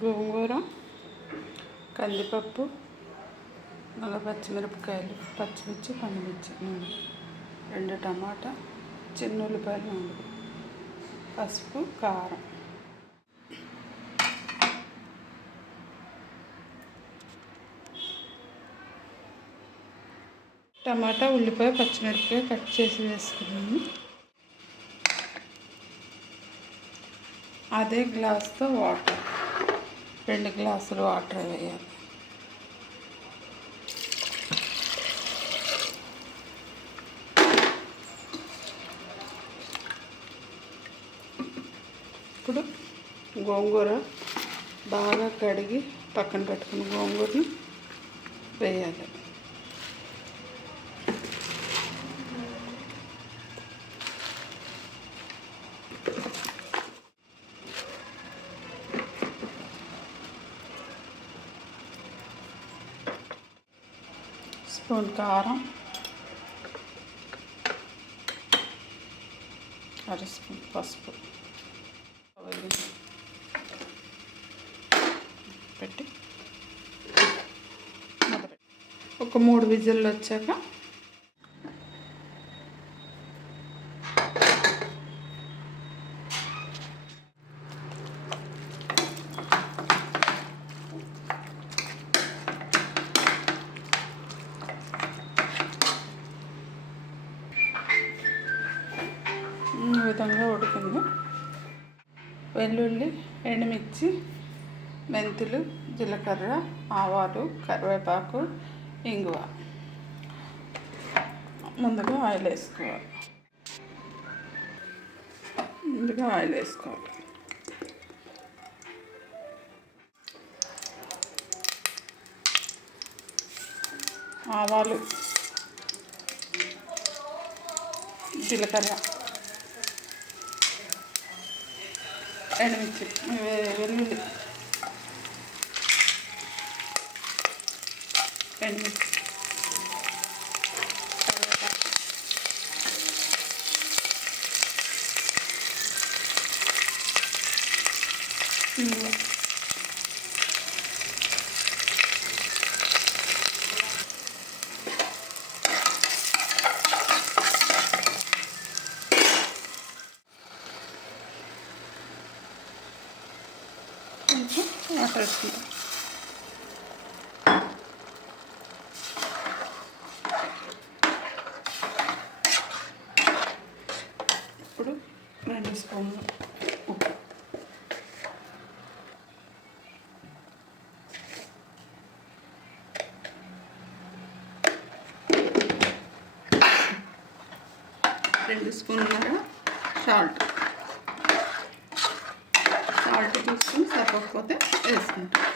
గోంగూర, కందిపప్పు, నల్ల పచ్చిమిరపకాయలు, పచ్చిమిర్చి, పండుమిర్చి, 2 టమాటా, చిన్న ఉల్లిపాయలు 4, పసుపు, కారం. టమాటా, ఉల్లిపాయ, పచ్చిమిరపకాయ కట్ చేసి వేసుకున్నాము. అదే గ్లాస్తో వాటర్, 2 గ్లాసులు వాటర్ వేయాలి. ఇప్పుడు గోంగూర బాగా కడిగి పక్కన పెట్టుకుని గోంగూరని వేయాలి. స్పూన్ కారం, 1/2 స్పూన్ పసుపు పెట్టి ఒక 3 విజిల్లు వచ్చాక ఈ విధంగా ఉడికింది. వెల్లుల్లి, ఎండుమిర్చి, మెంతులు, జీలకర్ర, ఆవాలు, కరివేపాకు, ఇంగువ. ముందుగా ఆయిల్ వేసుకోవాలి. ఆవాలు, జీలకర్ర, ఎండుమిర్చి, వెల్లుల్లి, ఎండుమిర్చి, ఇంగువ. కొంచెం వాటర్ వేసుకుంటాం. ఇప్పుడు 2 స్పూన్లు ఉప్పు, రెండు స్పూన్ల సాల్ట్ తీసుకొని సరిపోకపోతే వేసుకుంటాం.